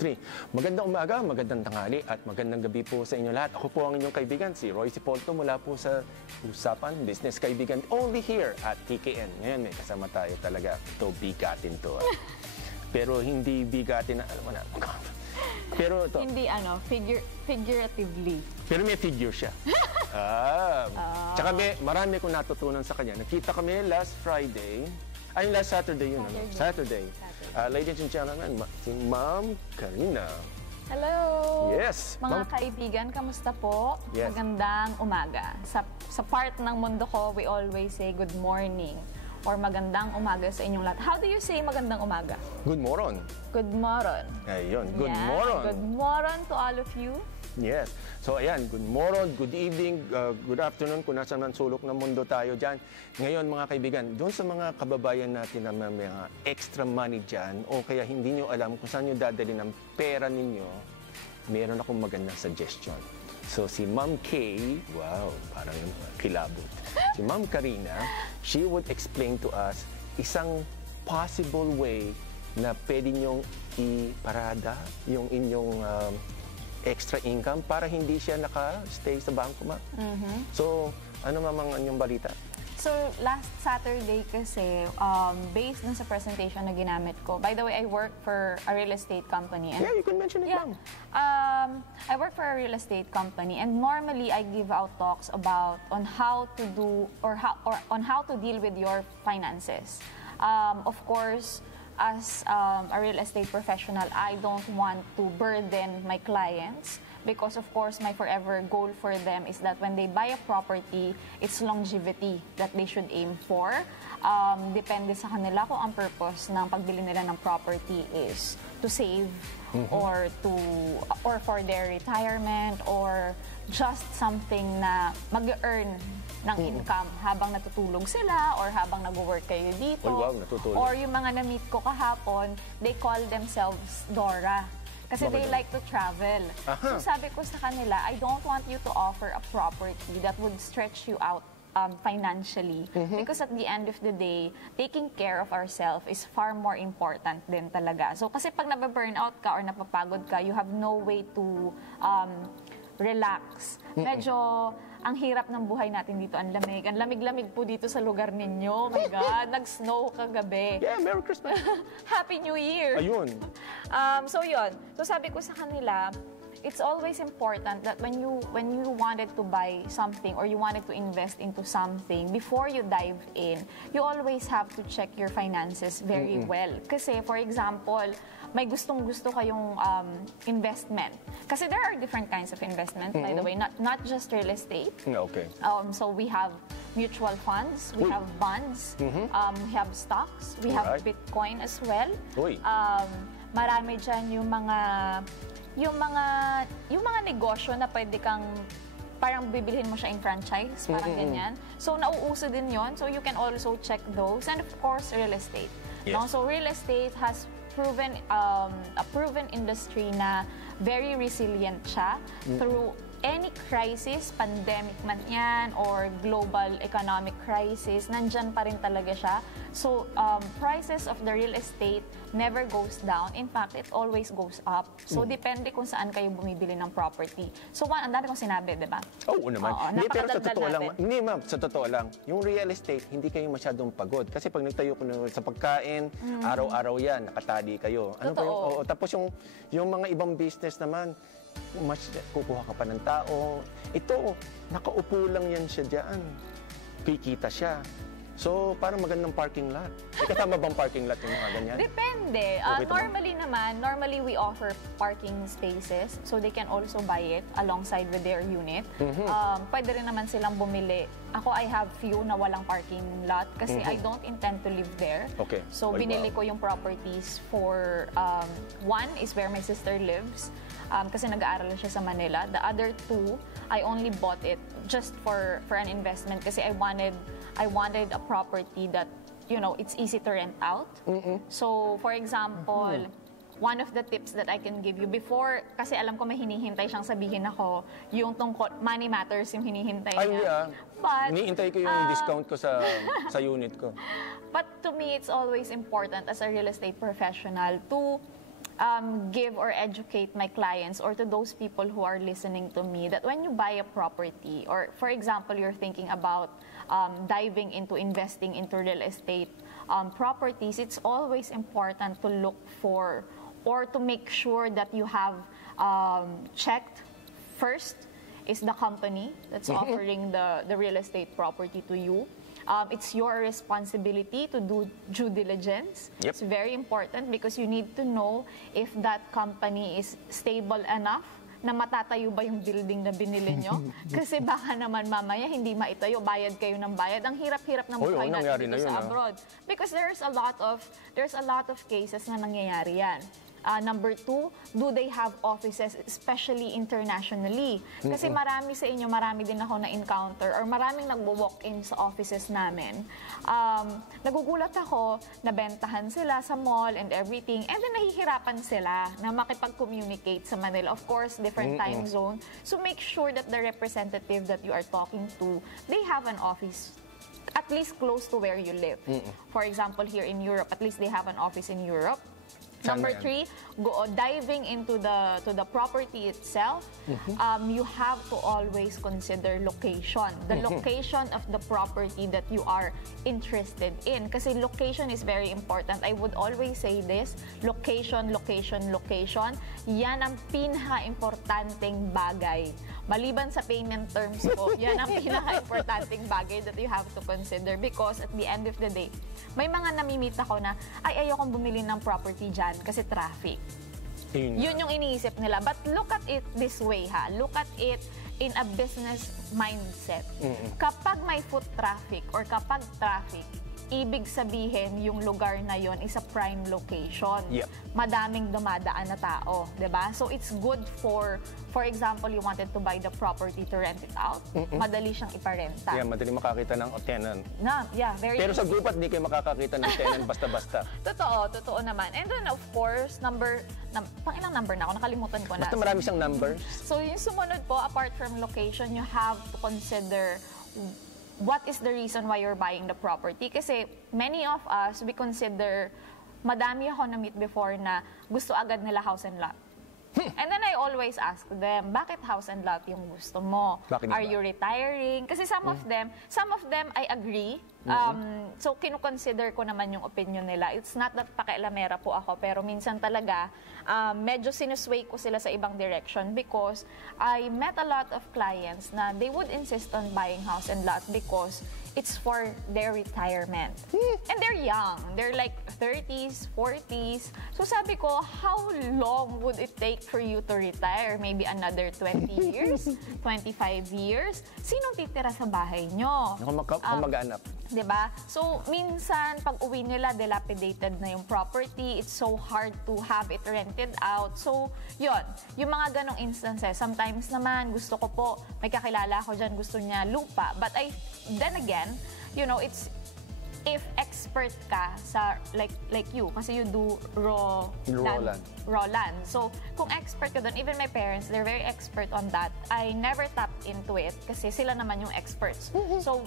3. Magandang umaga, magandang tanghali at magandang gabi po sa inyo lahat. Ako po ang inyong kaibigan, si Roy Sipolto mula po sa Usapan Business Kaibigan, only here at TKN. Ngayon may kasama tayo talaga. Ito, bigatin to. Pero hindi bigatin na, alam mo na. Pero ito. Hindi figuratively. Pero may figure siya. Tsaka marami kong natutunan sa kanya. Nakita kami last Friday. Ay, last Saturday yun. Saturday. Ladies and gentlemen, si Ma'am Karina. Hello! Yes! Mga kaibigan, kamusta po? Yes. Magandang umaga. Sa part ng mundo ko, we always say good morning or magandang umaga sa inyong lahat. How do you say magandang umaga? Good morning. Good morning. Ayun, good morning. Good morning to all of you. Yes. So ayan, good morning, good evening, good afternoon kung nasa man sulok ng mundo tayo dyan. Ngayon mga kaibigan, doon sa mga kababayan natin na may mga extra money dyan o kaya hindi nyo alam kung saan nyo dadali ng pera ninyo, meron akong magandang suggestion. So si Ma'am Kay, wow, parang kilabot. Si Ma'am Karina, she would explain to us isang possible way na pwede nyong iparada yung inyong extra income para hindi siya naka-stay sa bangko, ma. So, ano mamang anyong balita? So, last Saturday kasi, based dun sa presentation na ginamit ko, by the way, I work for a real estate company. And, yeah, you can mention it, ma'am. I work for a real estate company, and normally I give out talks about on how to do or on how to deal with your finances. Of course, as a real estate professional, I don't want to burden my clients because, of course, my forever goal for them is that when they buy a property, it's longevity that they should aim for. Depende sa kanila kung ang purpose ng pagbili nila ng property is to save or for their retirement or just something na mag-earn ng income habang natutulog sila or habang nag-work kayo dito. Oh, wow, natutulog. Or yung mga na-meet ko kahapon, they call themselves Dora. Kasi they like to travel. So sabi ko sa kanila, I don't want you to offer a property that would stretch you out financially. Because at the end of the day, taking care of ourselves is far more important din talaga. So kasi pag nababurnout ka or napapagod ka, you have no way to relax. Medyo ang hirap ng buhay natin dito, ang lamig. Ang lamig-lamig po dito sa lugar ninyo. Oh my God, nag-snow kagabi. Yeah, Merry Christmas. Happy New Year. Ayun. So yun. So sabi ko sa kanila, it's always important that when you wanted to buy something or you wanted to invest into something, before you dive in, you always have to check your finances very well. Kasi for example, may gustong-gusto kayong investment. Kasi there are different kinds of investment, by the way, not just real estate. Okay. So we have mutual funds, we have bonds, we have stocks, we have Bitcoin as well. Marami dyan yung mga negosyo na pwede kang parang bibilhin mo siya in franchise, parang ganyan. So nauuso din yon. So you can also check those. And of course, real estate. Yes. No? So real estate has proven a proven industry na very resilient siya through any crisis, pandemic man yan, or global economic crisis, nandyan pa rin talaga siya. So, prices of the real estate never goes down. In fact, it always goes up. So, depende kung saan kayo bumibili ng property. So, ang dami kong sinabi, di ba? Oo naman. Hindi, pero sa totoo lang, natin. hindi ma'am, sa totoo lang, yung real estate, hindi kayo masyadong pagod. Kasi pag nagtayo ko sa pagkain, araw-araw yan, nakatali kayo. Ano pa yung, tapos yung mga ibang business naman, kukuha ka pa ng tao. Ito, nakaupo lang yan siya dyan. Kikita siya. So, parang magandang parking lot. Kasama bang parking lot yung mga ganyan? Depende. Normally we offer parking spaces so they can also buy it alongside with their unit. Pwede rin naman silang bumili. Ako, I have few na walang parking lot kasi I don't intend to live there. Okay. So, binili ko yung properties for, one is where my sister lives. Kasi nag-aaral siya sa Manila. The other two, I only bought it just for an investment kasi I wanted a property that, you know, it's easy to rent out. So, for example, one of the tips that I can give you before, kasi alam ko may hinihintay siyang sabihin ako, yung tungkol, money matters yung hinihintay niya. But, hinihintay ko yung discount ko sa unit ko. But to me, it's always important as a real estate professional to give or educate my clients or to those people who are listening to me that when you buy a property, or for example, you're thinking about diving into investing into real estate properties, it's always important to look for or to make sure that you have checked first is the company that's offering the real estate property to you. It's your responsibility to do due diligence. Yep. It's very important because you need to know if that company is stable enough na matatayo ba yung building na binili nyo. Kasi baka naman mamaya hindi maitayo, bayad kayo ng bayad. Ang hirap-hirap ng buhay natin dito sa abroad. Because there's a lot of cases na nangyayari yan. Number 2, do they have offices, especially internationally? Kasi marami sa inyo, marami din ako na-encounter or maraming nagwo-walk-in sa offices namin. Nagugulat ako, nabentahan sila sa mall and everything, and then nahihirapan sila na makipag-communicate sa Manila. Of course, different time zone. So make sure that the representative that you are talking to, they have an office at least close to where you live. For example, here in Europe, at least they have an office in Europe. Number 3, diving into the property itself, you have to always consider location. The location of the property that you are interested in. Kasi location is very important. I would always say this, location, location, location. Yan ang pinaka-importanteng bagay. Maliban sa payment terms ko, yan ang pinaka-importanting bagay that you have to consider because at the end of the day, may mga namimit ako na, ay, ayokong bumili ng property dyan kasi traffic. Yun yung iniisip nila. But look at it this way, ha? Look at it in a business mindset. Kapag may foot traffic or kapag traffic, ibig sabihin yung lugar na yon is a prime location. Yep. Madaming dumadaan na tao, 'di ba? So it's good for example, you wanted to buy the property to rent it out. Madali siyang iparenta. Yeah, madali makakita ng tenant. Very Pero sa easy. gupat, hindi kayo makakakita ng tenant basta-basta. Totoo naman. And then of course, pangilang number na ako, nakalimutan ko na. Basta marami siyang numbers. So yung sumunod po, apart from location, you have to consider what is the reason why you're buying the property. Kasi many of us, we consider, madami ako na-meet before na gusto agad nila house and lot. And then I always ask them, bakit house and lot yung gusto mo? Bakit Are ba? you retiring? Kasi some of them I agree. So kinukonsider ko naman yung opinion nila. It's not that pakialamera po ako, pero minsan talaga medyo sinusway ko sila sa ibang direction because I met a lot of clients na they would insist on buying house and lot because it's for their retirement. And they're young. They're like 30s, 40s. So sabi ko, how long would it take for you to retire? Maybe another 20 years? 25 years? Sinong titira sa bahay nyo? Mag-anak. Diba? So, minsan, pag uwi nila, dilapidated na yung property. It's so hard to have it rented out. So, yun. Yung mga ganong instances, sometimes naman, gusto ko po, may kakilala ako dyan, gusto niya lupa. But then again, you know, it's, if expert ka sa, like you, kasi you do raw land. So, kung expert ka doon, even my parents, they're very expert on that. I never tapped into it kasi sila naman yung experts. So,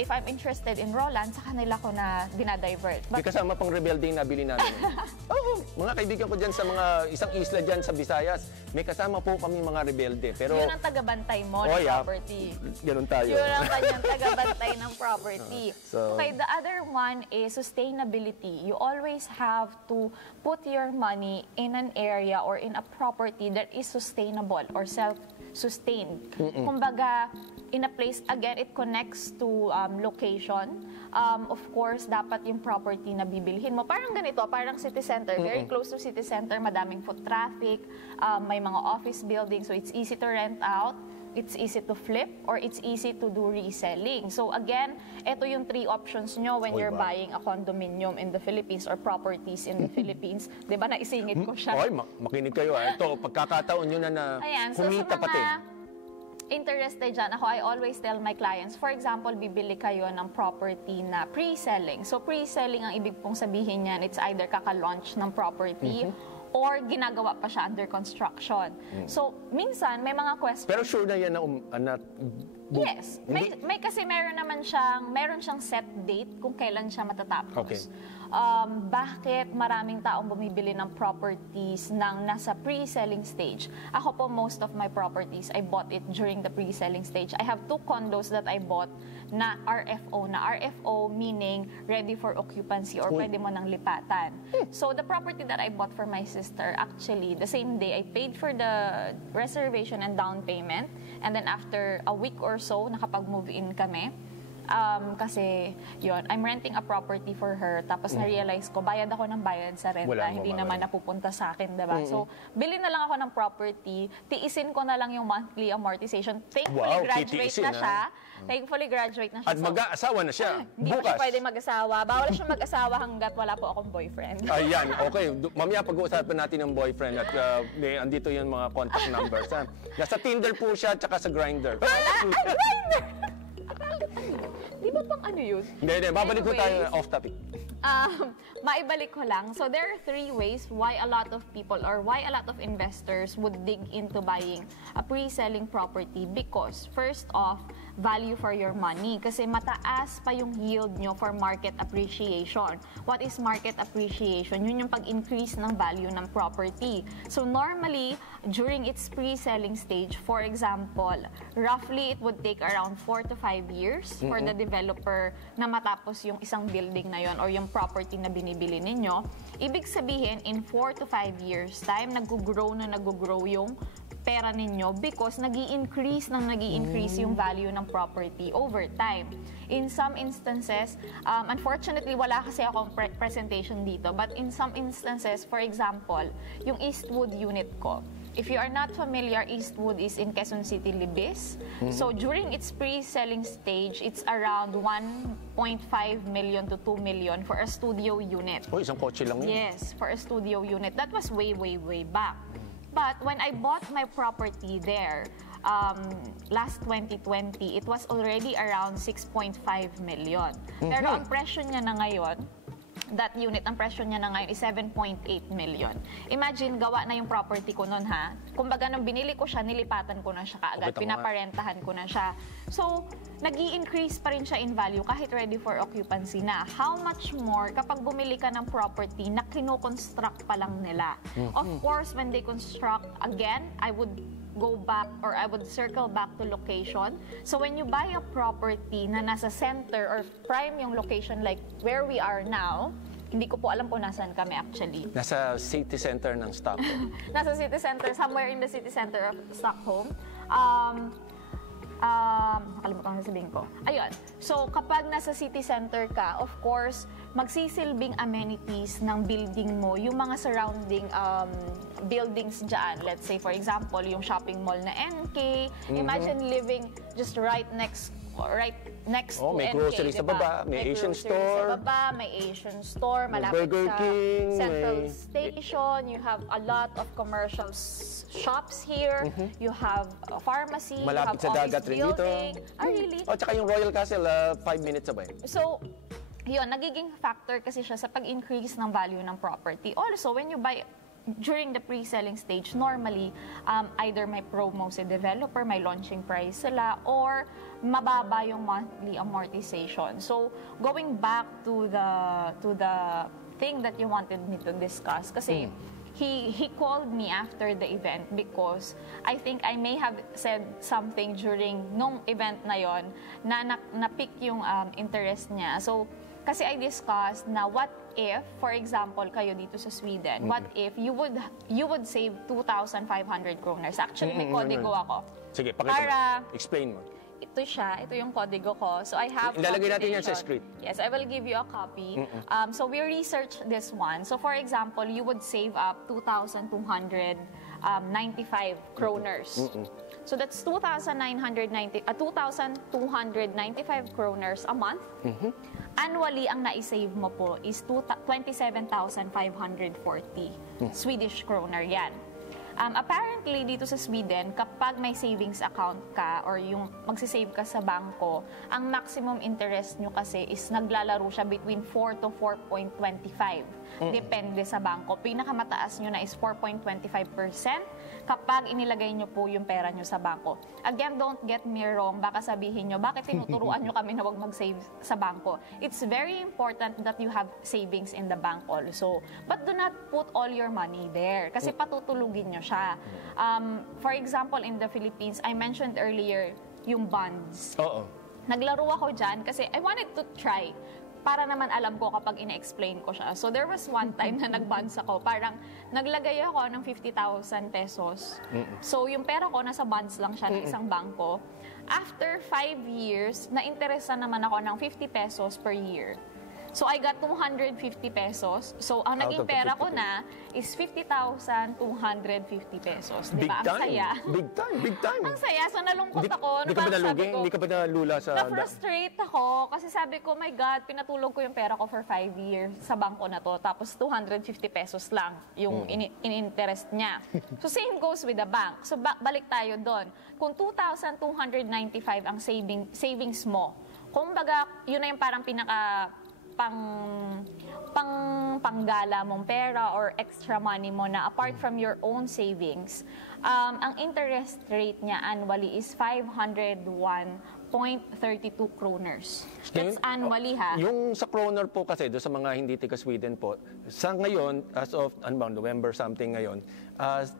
if I'm interested in raw land, sa kanila ko na dinadivert. May kasama pang rebelde yung nabili namin. Mga kaibigan ko dyan sa mga isang isla dyan sa Visayas, may kasama po kami mga rebelde. Pero yun ang tagabantay mo ng property. Ganun tayo. Yun ang kanyang tagabantay ng property. So, okay, the other one is sustainability. You always have to put your money in an area or in a property that is sustainable or self-sustained. Kumbaga, in a place, again, it connects to location. Of course, dapat yung property na bibilhin mo. Parang ganito, parang city center. Very close to city center, madaming foot traffic, may mga office buildings, so it's easy to rent out. It's easy to flip or it's easy to do reselling. So again, ito yung 3 options nyo when you're buying a condominium in the Philippines or properties in the Philippines. Di ba, naisingit ko siya? Oy, makinig kayo. Ito, pagkakataon nyo na Ayan, kumita pati. Interested dyan, ako, I always tell my clients, for example, bibili kayo ng property na pre-selling. So pre-selling, ang ibig pong sabihin niyan, it's either kaka-launch ng property or ginagawa pa siya under construction. So, minsan, may mga questions. Pero sure na yan na Yes. May kasi meron siyang set date kung kailan siya matatapos. Okay. bakit maraming taong bumibili ng properties ng nasa pre-selling stage. Ako po, most of my properties, I bought it during the pre-selling stage. I have 2 condos that I bought na RFO. Na RFO meaning ready for occupancy or pwede mo nang lipatan. So the property that I bought for my sister, actually, the same day, I paid for the reservation and down payment. And then after a week or so, nakapag-move in kami. Kasi yun, I'm renting a property for her, tapos na-realize ko, bayad ako ng bayad sa renta, Wala hindi mawawala. naman napupunta sa akin, diba? So, bili na lang ako ng property, tiisin ko na lang yung monthly amortization. Thankfully, Wow, graduate titiisin, na siya. Thankfully, graduate na siya. At mag-aasawa na siya. Hindi pa siya Bukas. pwede mag-asawa. Bawal siya mag-asawa hanggat wala po akong boyfriend. Ayan, okay. Mamaya pag-uusapan natin ng boyfriend at andito yung mga contact numbers. Ha? Nasa Tinder po siya, tsaka sa Grindr. Di ba pang ano yun? Hindi. Babalik ko tayo Anyways, off topic. Maibalik ko lang. So there are 3 ways why a lot of people or why a lot of investors would dig into buying a pre-selling property because first off, value for your money. Kasi mataas pa yung yield nyo for market appreciation. What is market appreciation? Yun yung pag-increase ng value ng property. So normally, during its pre-selling stage, for example, roughly it would take around 4 to 5 years for the developer na matapos yung isang building na yon or yung property na binibili ninyo. Ibig sabihin, in 4 to 5 years time, nag-grow yung pera ninyo because nag-i-increase yung value ng property over time. In some instances, unfortunately, wala kasi akong presentation dito, but in some instances, for example, yung Eastwood unit ko, if you are not familiar, Eastwood is in Quezon City, Libis. So during its pre-selling stage, it's around 1.5 million to 2 million for a studio unit. Oh, isang kotse lang yun. Yes, for a studio unit. That was way, way, way back. But when I bought my property there, last 2020, it was already around 6.5 million. Pero ang presyo niya na ngayon, that unit, ang presyo niya na ngayon is 7.8 million. Imagine, gawa na yung property ko nun, ha? Kumbaga, nung binili ko siya, nilipatan ko na siya kaagad, Bakit nga? pinaparentahan ko na siya. So, nag-i-increase pa rin siya in value kahit ready for occupancy na. How much more kapag bumili ka ng property na kino-construct pa lang nila? Of course, when they construct, again, I would go back or I would circle back to location. So when you buy a property na nasa center or prime yung location like where we are now, hindi ko po alam kung nasaan kami actually. Nasa city center ng Stockholm. Nasa city center, somewhere in the city center of Stockholm. Nakalimutan ko sabihin ko. Ayun. So, kapag nasa city center ka, of course, magsisilbing amenities ng building mo, yung mga surrounding buildings dyan. Let's say, for example, yung shopping mall na NK. Imagine living just right next to may NK, grocery sa diba? baba, may Asian grocery store. sa baba, may Asian store, malapit Burger sa King, Central may- Station. You have a lot of commercial shops here. You have a pharmacy. Malapit you sa have dagat office rin dito. building. Ah, really? O, tsaka yung Royal Castle, 5 minutes away. So, yun, nagiging factor kasi siya sa pag-increase ng value ng property. Also, when you buy during the pre-selling stage, normally, either may promo sa developer, may launching price sila, or mababa yung monthly amortization. So, going back to the thing that you wanted me to discuss, kasi he called me after the event because I think I may have said something during nung event na yon na na-pick yung interest niya. So, kasi I discussed na what if, for example, kayo dito sa Sweden, what if you would save 2,500 kroners? Actually, may kodigo ako. Sige, pakita Para- mo. Explain mo. Ito siya, ito yung kodigo ko. So I have Ilalagay natin yan sa computation. script. Yes, I will give you a copy. So we researched this one. So for example, you would save up 2,295 kroners. So that's 2,295 kroners a month. Annually, ang na-save mo po is 27,540 Swedish kroner yan. Apparently, dito sa Sweden, kapag may savings account ka or yung magsisave ka sa bangko, ang maximum interest nyo kasi is naglalaro siya between 4 to 4.25. Depende sa bangko. Pinakamataas nyo na is 4.25%. kapag inilagay nyo po yung pera nyo sa bangko. Again, don't get me wrong, baka sabihin nyo, bakit tinuturuan nyo kami na huwag mag-save sa bangko? It's very important that you have savings in the bank also. But do not put all your money there kasi patutulugin nyo siya. For example, in the Philippines, I mentioned earlier yung bonds. Oo. Naglaro ako dyan kasi I wanted to try para naman alam ko kapag ina-explain ko siya. So there was one time na nag-bonds ako. Parang naglagay ako ng 50,000 pesos. So yung pera ko nasa bonds lang siya ng isang bangko. After 5 years, na-interesa naman ako ng 50 pesos per year. So I got 250 pesos. So ang naging pera ko na is 50,250 pesos. Di ba? Ang saya. Big time, big time. Ang saya. So nalungkot ako. Hindi ka ba nalugi? Hindi ka ba nalula sa... Na-frustrate ako kasi sabi ko, my God, pinatulog ko yung pera ko for 5 years sa bangko na to. Tapos 250 pesos lang yung in-interest niya. So same goes with the bank. So balik tayo doon. Kung 2,295 ang savings mo, kumbaga, yun na yung parang panggala mong pera or extra money mo na apart from your own savings, ang interest rate niya annually is 501.32 kroners. That's annually, ha? Yung sa kroner po kasi, doon sa mga hindi taga Sweden po, sa ngayon, as of November something ngayon,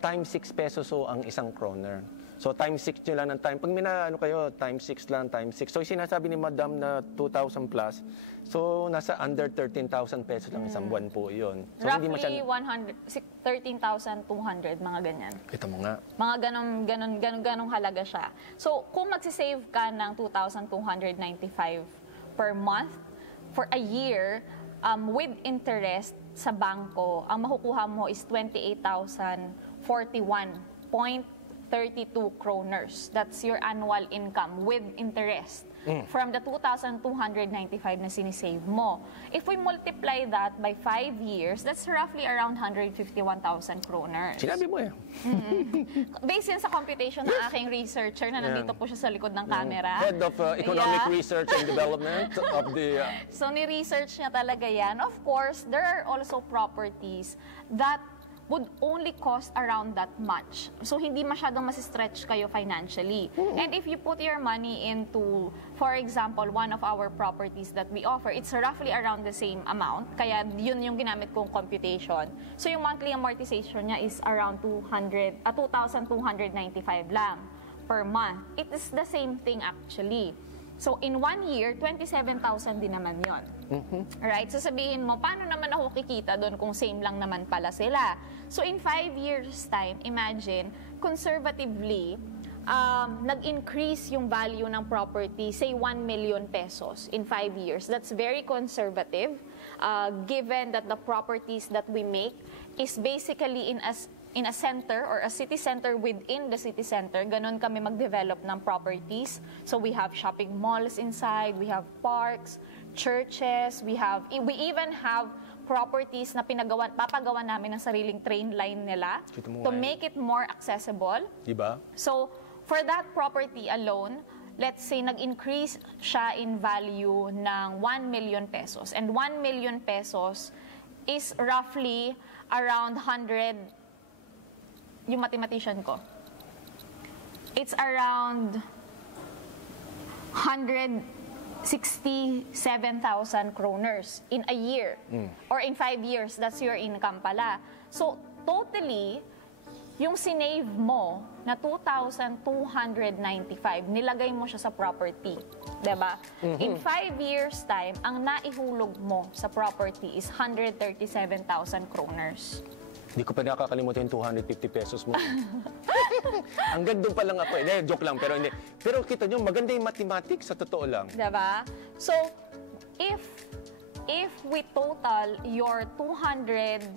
times 6 pesos so ang isang kroner. So, times 6 nyo lang ng time. Pag kayo, times 6 lang, times 6. So, sinasabi ni Madam na 2,000 plus. So, nasa under 13,000 pesos lang isang buwan po yun. So, roughly 13,200, mga ganyan. Kita mo nga. Mga ganong halaga siya. So, kung magsisave ka ng 2,295 per month for a year, with interest sa bangko, ang makukuha mo is 28,041.32 kroners. That's your annual income with interest from the 2,295 na sinisave mo. If we multiply that by 5 years, that's roughly around 151,000 kroners. Sinabi mo eh. Based sa computation ng aking researcher na nandito po siya sa likod ng camera. Head of Economic Research and Development of the... So, ni-research niya talaga yan. Of course, there are also properties that would only cost around that much. So, hindi masyadong masistretch kayo financially. And if you put your money into, for example, one of our properties that we offer, it's roughly around the same amount. Kaya yun yung ginamit kong computation. So, yung monthly amortization niya is around 2,295 lang per month. It is the same thing actually. So, in 1 year, 27,000 din naman yon. Right? So, sabihin mo, paano naman ako kikita doon kung same lang naman pala sila? So, in 5 years' time, imagine, conservatively, nag-increase yung value ng property, say 1 million pesos in 5 years. That's very conservative, given that the properties that we make is basically in a center or a city center within the city center. Ganon kami mag-develop ng properties. So we have shopping malls inside, we have parks, churches, we even have properties na papagawa namin ng sariling train line nila to make it more accessible. Diba? So for that property alone, let's say nag-increase siya in value ng 1 million pesos. And 1 million pesos is roughly around 100, yung mathematician ko, it's around 167,000 kroners in a year. Or in 5 years, that's your income pala. So, totally, yung sinave mo na 2,295, nilagay mo siya sa property. Diba? In 5 years' time, ang naihulog mo sa property is 137,000 kroners. Hindi ko pa nakakalimutan yung 250 pesos mo. Hanggang doon pa lang ako. Joke lang, pero hindi. Pero kita nyo, maganda yung mathematics sa totoo lang. Diba? So, if we total your 137,700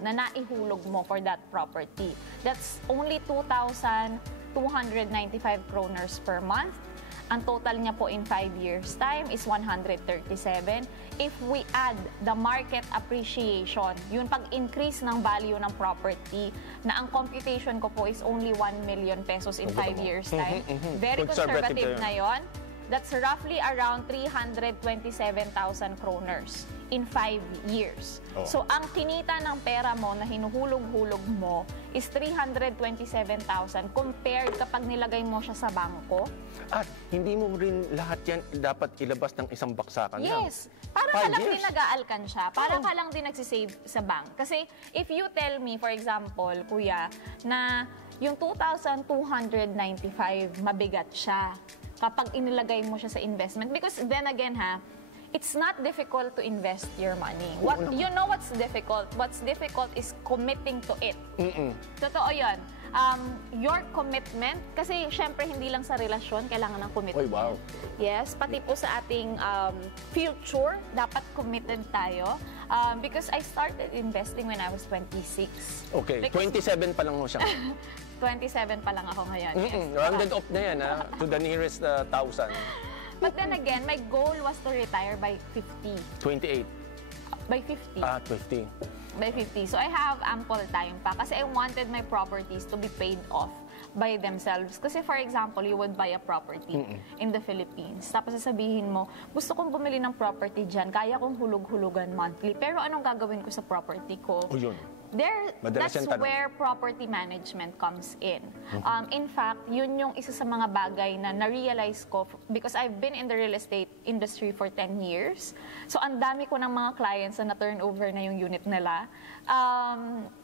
na naihulog mo for that property, that's only 2,295 kroners per month. Ang total niya po in 5 years' time is 137. If we add the market appreciation, yung pag-increase ng value ng property, na ang computation ko po is only 1 million pesos in 5 years' time. Very conservative na yon. That's roughly around 327,000 kroners in 5 years. Oh. So, ang kinita ng pera mo na hinuhulog-hulog mo is 327,000 compared kapag nilagay mo siya sa bangko. At hindi mo rin lahat yan dapat ilabas ng isang baksakan lang. Yes. Para 5 ka lang years. din nag-aalkansya. Para ka lang din nagsisave sa bank. Kasi if you tell me, for example, kuya, na yung 2,295 mabigat siya kapag inilagay mo siya sa investment. Because then again it's not difficult to invest your money. You know what's difficult? What's difficult is committing to it. Totoo yun. Your commitment, kasi syempre hindi lang sa relasyon, kailangan ng commitment. Oy, wow. Yes, pati po sa ating future, dapat committed tayo. Because I started investing when I was 26. Okay, Because 27 pa lang mo siya. 27 pa lang ako ngayon. Yes. Rounded off na yan, to the nearest 1,000. But then again, my goal was to retire by 50. 28. By 50. 50. By 50. So I have ample time pa kasi I wanted my properties to be paid off by themselves. Kasi for example, you would buy a property in the Philippines. Tapos sasabihin mo, gusto kong bumili ng property dyan, kaya kong hulug-hulugan monthly. Pero anong gagawin ko sa property ko? O yun. That's where property management comes in. In fact, yun yung isa sa mga bagay na na-realize ko because I've been in the real estate industry for 10 years. So, ang dami ko ng mga clients na na-turnover na yung unit nila.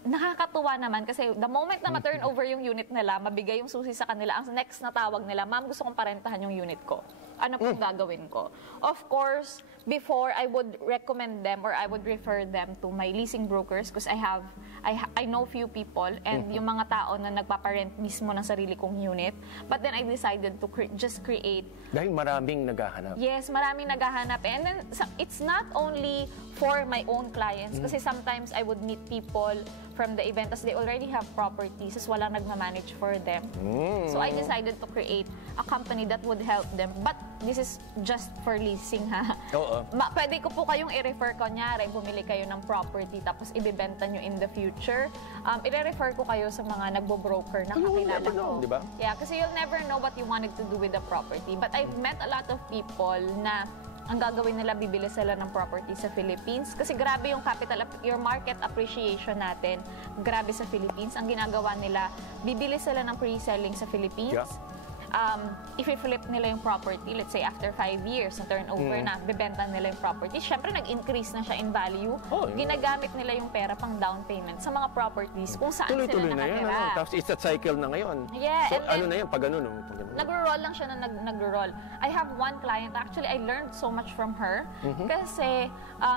Nakakatuwa naman kasi the moment na ma-turnover yung unit nila, mabigay yung susi sa kanila, ang next na tawag nila, ma'am, gusto kong parentahan yung unit ko. Ano pong gagawin ko? Of course, before I would recommend them or I would refer them to my leasing brokers because I know few people and yung mga tao na nagpaparent mismo ng sarili kong unit. But then I decided to just create. Dahil maraming naghahanap. Yes, maraming naghahanap. And then it's not only for my own clients kasi sometimes I would meet people from the event as they already have properties as walang nagmamanage for them. So I decided to create a company that would help them. But this is just for leasing Oo. Pwede ko po kayong i-refer, kunyari, bumili kayo ng property tapos ibibenta nyo in the future. I-refer ko kayo sa mga nagbo-broker na kakilala ko. Diba? Yeah, kasi you'll never know what you wanted to do with the property. But I've met a lot of people na ang gagawin nila, bibili sila ng property sa Philippines. Kasi grabe yung your market appreciation natin, grabe sa Philippines. Ang ginagawa nila, bibili sila ng pre-selling sa Philippines. Yeah. If-flip nila yung property, let's say after 5 years, na turnover na, bibenta nila yung property. Siyempre, nag-increase na siya in value. Ginagamit nila yung pera pang down payment sa mga properties kung saan Tuloy-tuloy sila na yan. nakatira. Tapos it's a cycle na ngayon. Yeah, So, and then, ano na yan? Pag ganun. nag-roll lang siya na nag-roll. I have one client, actually, I learned so much from her. Kasi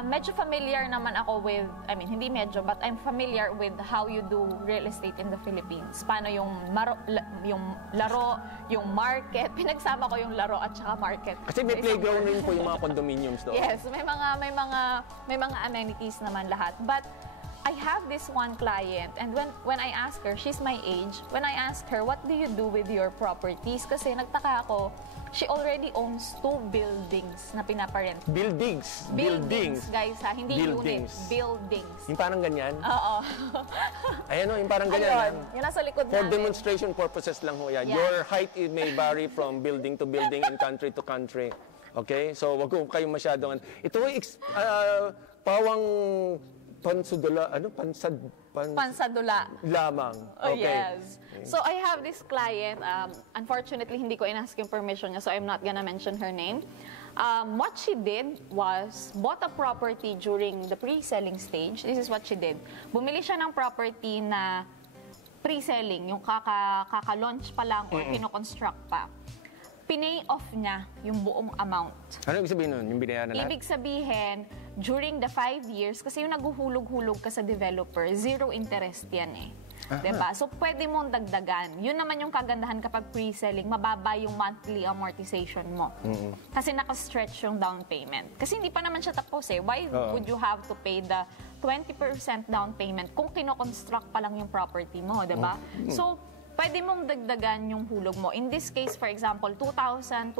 medyo familiar naman ako with, hindi medyo, but I'm familiar with how you do real estate in the Philippines. Paano yung laro, yung market. Pinagsama ko yung laro at saka market. Kasi may playground rin po yung mga condominiums doon. Yes, may mga amenities naman lahat. But I have this one client and when I ask her, she's my age, when I ask her, what do you do with your properties? Kasi nagtaka ako, she already owns 2 buildings na pinaparent. Buildings, guys hindi Buildings. unit, buildings. Yung parang ganyan. Oo. Ayan yung parang ganyan. Ayun, yun nasa likod For namin. demonstration purposes lang ho yan. Yeah. Your height it may vary from building to building and country to country. Okay? So, wag ko kayong masyadong... Ito ay pawang pansudula, Pansadula. lamang. Oh, Okay. yes. So, I have this client. Unfortunately, hindi ko inask yung permission niya, so I'm not gonna mention her name. What she did was, bought a property during the pre-selling stage. This is what she did. Bumili siya ng property na pre-selling, yung kaka-launch pa lang or kino-construct pa. Pinay off niya yung buong amount. Ano ibig sabihin nun? Yung binayaran na lahat? Ibig sabihin, during the 5 years, kasi yung naguhulog-hulog ka sa developer, 0 interest yan eh. Diba? So, pwede mong dagdagan. Yun naman yung kagandahan kapag pre-selling, mababa yung monthly amortization mo. Kasi naka-stretch yung down payment. Kasi hindi pa naman siya tapos eh. Why would you have to pay the 20% down payment kung kino-construct pa lang yung property mo, diba? So, pwede mong dagdagan yung hulog mo. In this case, for example, 2,295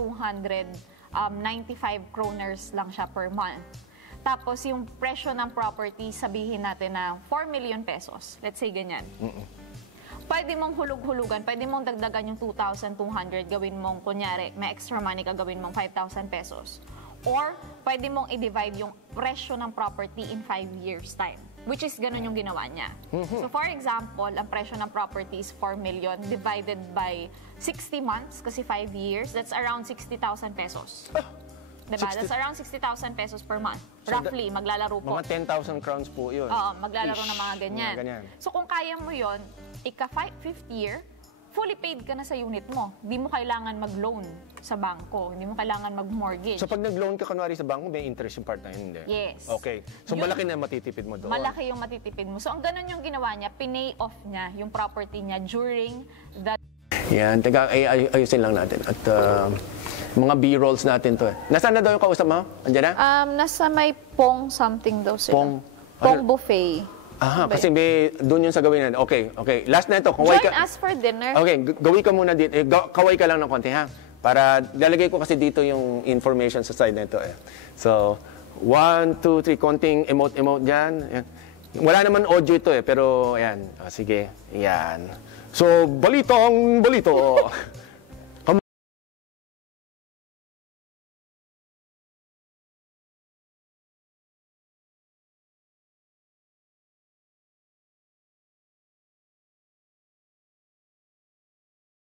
kroners lang siya per month. Tapos yung presyo ng property, sabihin natin na 4 million pesos. Let's say ganyan. Pwede mong hulug-hulugan, pwede mong dagdagan yung 2,200, gawin mong, kunyari, may extra money ka, gawin mong 5,000 pesos. Or pwede mong i-divide yung presyo ng property in 5 years' time. Which is ganun yung ginawa niya. So for example, ang presyo ng property is 4 million divided by 60 months, kasi 5 years, that's around 60,000 pesos. Diba? 60 That's around 60,000 pesos per month. So, Roughly, maglalaro po. Mga 10,000 crowns po yun. Oo, maglalaro Ish, ng mga ganyan. mga ganyan. So kung kaya mo yon, ika-5th year, fully paid ka na sa unit mo. Hindi mo kailangan mag-loan sa bangko. Hindi mo kailangan mag-mortgage. So pag nag-loan ka kunwari sa bangko, may interest yung part na yun, hindi? Yes. Okay. So Yun- malaki na matitipid mo doon. Malaki yung matitipid mo. So ang ganun yung ginawa niya, pinay off niya yung property niya during the Yan, teka, ayusin lang natin. At mga B-rolls natin to. Nasaan na daw yung kausap mo? Andiyan na? nasa may Pong something daw sila. Pong? Pong buffet. Aha, kasi may, doon yung sa gawin natin. Okay, okay. Last na ito. Join us for dinner. Okay, gawin ka muna dito. Kaway ka lang ng konti, ha? Para, lalagay ko kasi dito yung information sa side na ito. So, 1, 2, 3, konting emote dyan. Ayan. Wala naman audio ito pero ayan. Sige, ayan. So, balito.